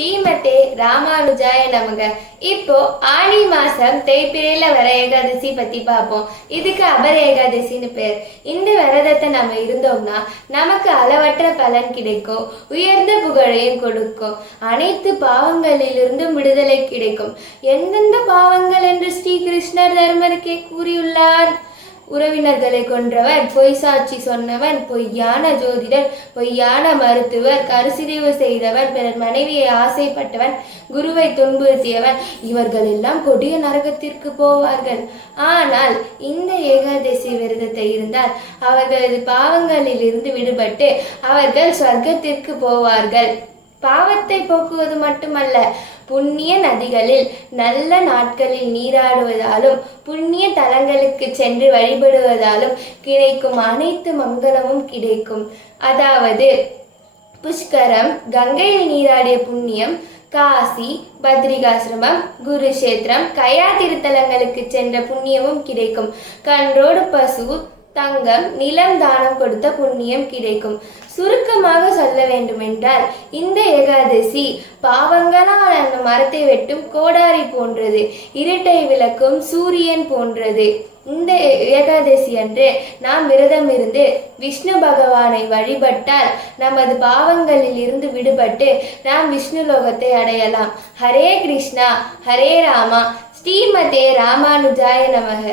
ஸ்ரீமதே ராமானுஜாய நமக. இப்போ ஆனி மாசம் தேய்பிரையில வர ஏகாதசி பத்தி பார்ப்போம். இதுக்கு அபர ஏகாதசின்னு பேர். இந்த விரதத்தை நம்ம இருந்தோம்னா நமக்கு அளவற்ற பலன் கிடைக்கும், உயர்ந்த புகழையும் கொடுக்கும், அனைத்து பாவங்களிலிருந்தும் விடுதலை கிடைக்கும். எந்தெந்த பாவங்கள் என்று ஸ்ரீகிருஷ்ணர் தர்மருக்கே கூறியுள்ளார். உறவினர்களை கொன்றவன், பொய் சாட்சி சொன்னவன், பொய்யான ஜோதிடர், பொய்யான மருத்துவர், கருசிதைவு செய்தவன், பிறர் மனைவியை ஆசைப்பட்டவன், குருவை துன்புறுத்தியவன், இவர்கள் எல்லாம் கொடிய நரகத்திற்கு போவார்கள். ஆனால் இந்த ஏகாதசி விரதத்தை இருந்தால் அவர்களது பாவங்களில் இருந்து விடுபட்டு அவர்கள் சொர்க்கத்திற்கு போவார்கள். பாவத்தை போக்குவது மட்டுமல்ல, புண்ணிய நதிகளில் நல்ல நாட்களில் நீராடுவதாலும் புண்ணிய தலங்களுக்கு சென்று வழிபடுவதாலும் கிடைக்கும் அனைத்து மங்களமும் கிடைக்கும். அதாவது புஷ்கரம், கங்கையில் நீராடிய புண்ணியம், காசி, பத்ரிகாசிரமம், குருஷேத்திரம், கயா திருத்தலங்களுக்கு சென்ற புண்ணியமும் கிடைக்கும். கன்றோடு பசு, தங்கம், நிலம் தானம் கொடுத்த புண்ணியம் கிடைக்கும். சுருக்கமாக சொல்ல வேண்டுமென்றால் இந்த ஏகாதசி பாவங்களால் அந்த மரத்தை வெட்டும் கோடாரி போன்றது, இருட்டை விளக்கும் சூரியன் போன்றது. இந்த ஏகாதசி அன்று நாம் விரதம் இருந்து விஷ்ணு பகவானை வழிபட்டால் நமது பாவங்களில் இருந்து விடுபட்டு நாம் விஷ்ணு லோகத்தை அடையலாம். ஹரே கிருஷ்ணா, ஹரே ராமா, ஸ்ரீமதே ராமானுஜாய நமக.